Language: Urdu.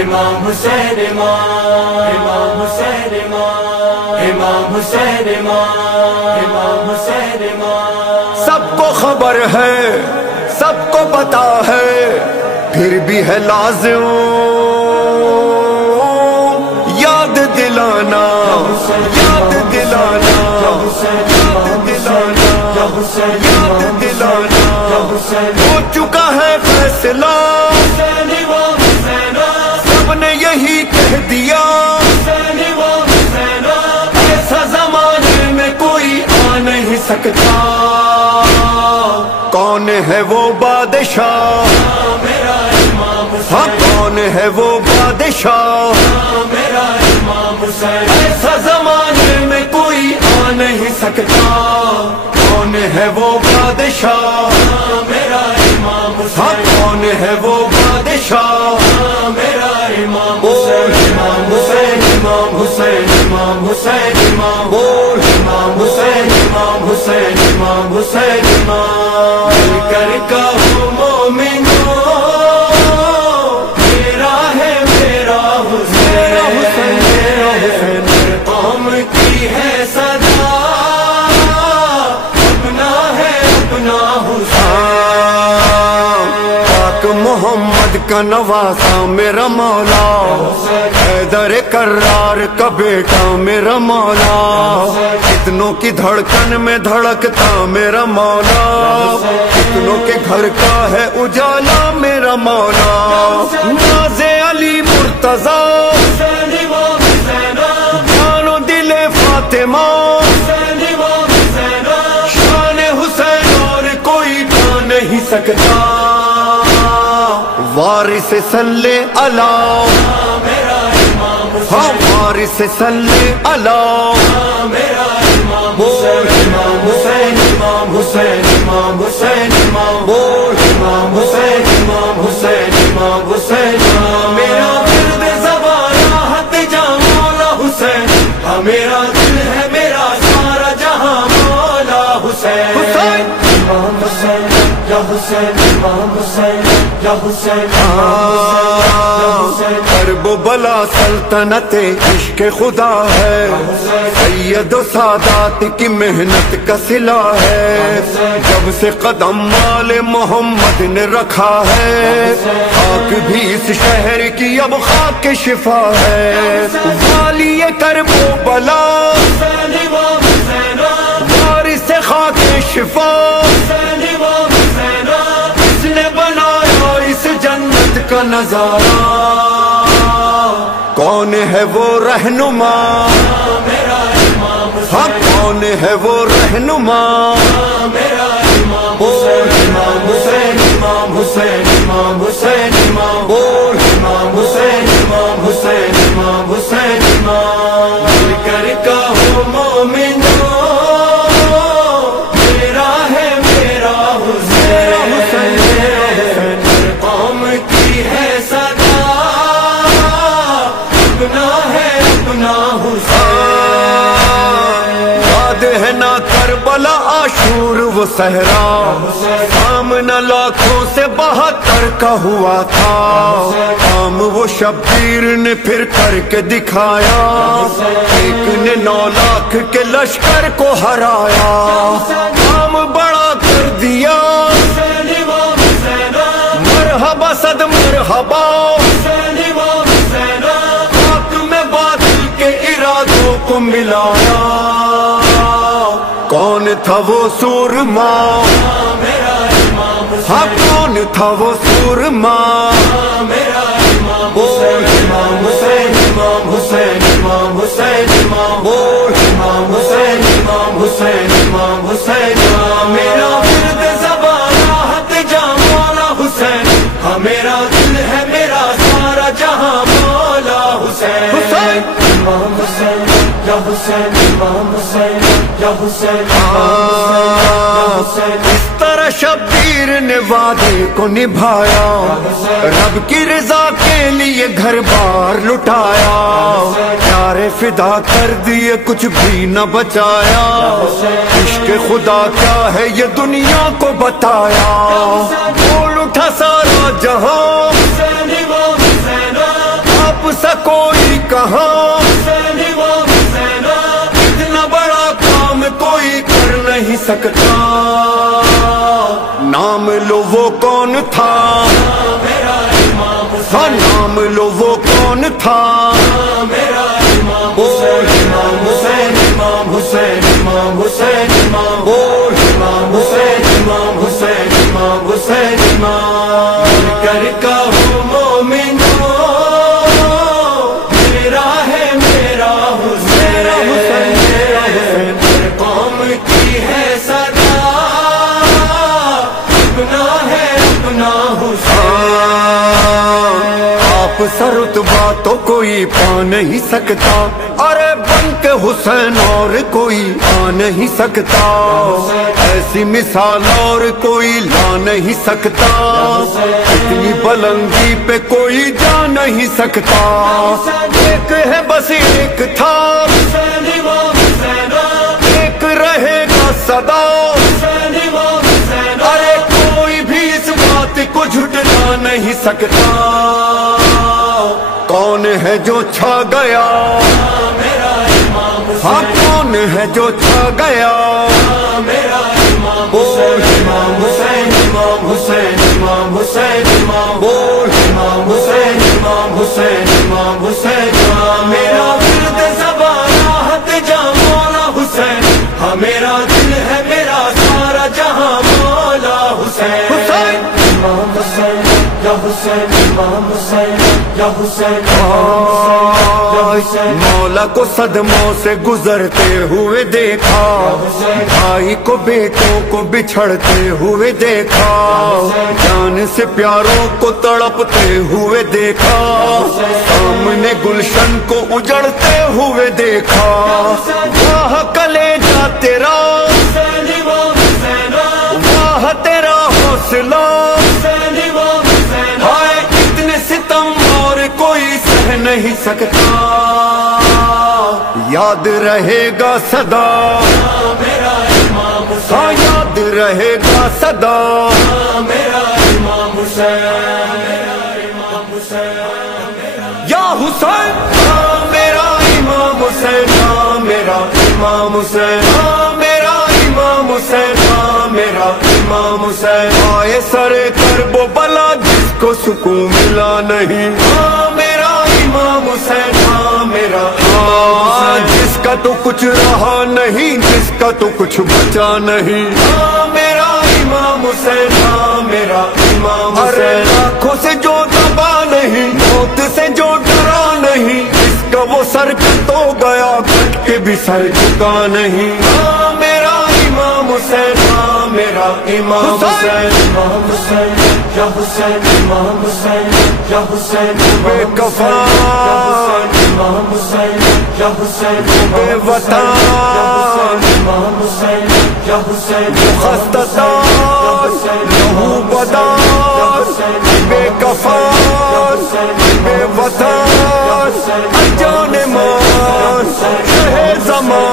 امام حسین امام حسین امام حسین امام حسین سب کو خبر ہے، سب کو پتا ہے، پھر بھی ہے لازم یاد دلانا، یاد دلانا، یاد دلانا، یاد دلانا۔ ہو چکا ہے فیصلہ، سب نے یہی کہہ دیا، ایسا زمانے میں کوئی آ نہیں سکتا۔ کون ہے وہ بادشاہ، ہاں کون ہے وہ بادشاہ، ایسا زمانے میں کوئی آ نہیں سکتا۔ کون ہے وہ بادشاہ، ہاں کون ہے وہ بادشاہ، امام حسین امام حسین امام حسین امام بول، امام حسین امام حسین امام حسین امام مل کر کہو مومنو، میرا ہے میرا حسین، قوم کی ہے صدا، اپنا ہے اپنا حسین۔ پاک محمد کا نواسا میرا مولا، حیدر کرار کا بیٹا میرا مولا، کتنوں کی دھڑکن میں دھڑکتا میرا مولا، کتنوں کے گھر کا ہے اجالا میرا مولا۔ ناز علی مرتضیٰ، جان و دل فاطمہ، شان حسین اور کوئی پا نہیں سکتا۔ وارث صلی علی، ہاں وارث صلی علی، بول امام حسین امام حسین امام حسین امام بول، امام حسین امام حسین امام حسین امام۔ میرا ورد زبان راحت جہاں مولا حسین، ہاں میرا دل ہے میرا سارا جہاں مولا حسین۔ امام حسین یا حسین امام حسین یا حسین، کرب و بلا سلطنت عشق خدا ہے، سید و سادات کی محنت کا صلہ ہے۔ جب سے قدم مال محمد نے رکھا ہے، خاک بھی اس شہر کی اب خاک شفا ہے۔ والی کرب و بلا، وارث خاک شفا، اس نے بنایا اس جنت کا نظارہ۔ کون ہے وہ رہنما، ہاں کون ہے وہ رہنما، بول امام حسین امام حسین امام حسین امام بول، امام حسین امام حسین امام حسین امام مل کر کہو مومنو، میرا ہے میرا حسین، قوم کی ہے صدا، اپنا ہے اپنا حسین۔ یاد ہے نا کربلا عاشور وہ صحرا، سامنا لاکھوں سے 72 کا ہوا تھا، کام وہ شبیر نے پھر کر کے دکھایا، ایک نے 9 لاکھ کے لشکر کو ہرایا، کام بڑا کر دیا، مرحبا صد مرحبا، حق میں باطل کے ارادوں کو ملایا۔ کون تھا وہ سورما، ہاں کون تھا وہ سورما، بول امام حسین امام حسین امام حسین امام بول، امام حسین امام حسین امام حسین امام۔ میرا ورد زبان راحت جہاں مولا حسین، ہاں میرا دل ہے میرا سارا جہاں مولا حسین۔ امام حسین یا حسین امام حسین یا حسین، اس طرح شبیر نے وعدے کو نبھایا، رب کی رضا کے لیے گھر بار لٹایا، پیارے فدا کر دیے کچھ بھی نہ بچایا، عشق خدا کیا ہے یہ دنیا کو بتایا، بول اٹھا سارا جہاں کوئی کہاں، اتنا بڑا کام کوئی کر نہیں سکتا. نام لو وہ کون تھا، ہاں نام لو وہ کون تھا. بول امام حسین، امام حسین، امام حسین، امام بول امام حسین، امام حسین، امام حسین، امام کر کہو مومنو میرا ہے میرا حسین، ہر قوم کی ہے صدا اپنا ہے اپنا حسین. آپ سرتبہ تو کوئی پا نہیں سکتا، ارے بن کے حسین اور کوئی آ نہیں سکتا. ایسی مثال اور کوئی لا نہیں سکتا، اتنی بلندی پہ کوئی جا نہیں سکتا. ایک ہے بس ایک تھا، ایک رہے گا سدا. ارے کوئی بھی اس بات کو جھٹلا نہیں سکتا. کون ہے جو چھا گیا، ہاں کون ہے جو چھا گیا. بول امام حسین، امام حسین، امام حسین، امام بول امام حسین، امام حسین، امام حسین، امام میرا ورد زبان راحت جہاں مولا حسین. ہاں میرا دل ہے میرا سارا جہاں مولا حسین. امام حسین یا حسین، امام حسین یا حسین، مولا کو صدموں سے گزرتے ہوئے دیکھا، بھائی کو بیٹوں کو بچھڑتے ہوئے دیکھا، جان سے پیاروں کو تڑپتے ہوئے دیکھا، سامنے گلشن کو اجڑتے ہوئے دیکھا. واہ کلیجہ تیرا، واہ تیرا حوصلہ، ہائے اتنے ستم اور کوئی سہ نہیں سکتا. یاد رہے گا صدا، ہاں یاد رہے گا صدا. یا حسین ہاں میرا امام حسین، ہاں میرا امام حسین، ہاں میرا امام حسین، ہاں میرا امام حسین. آئے سرے کرب و بلا جس کو سکون ملا نہیں، ہاں میرا امام حسین، ہاں میرا امام حسین. جس کا تو کچھ رہا نہیں، جس کا تو کچھ بچا نہیں، ہاں میرا امام حسین، ہاں میرا امام حسین. آنکھوں سے جو دبا نہیں، موت سے جو ڈرا نہیں، اس کا وہ سر کٹ ہو گیا کٹ کے بھی سر جھکا نہیں. ہاں میرا امام حسین، ہاں میرا امام حسین. امام حسین یا حسین، امام حسین یا حسین، بے کفن امام حسین یا حسین، بے وطن امام حسین یا حسین، خستدار لہو بدار، بے کفن بے وطن جان مان شہ زمان.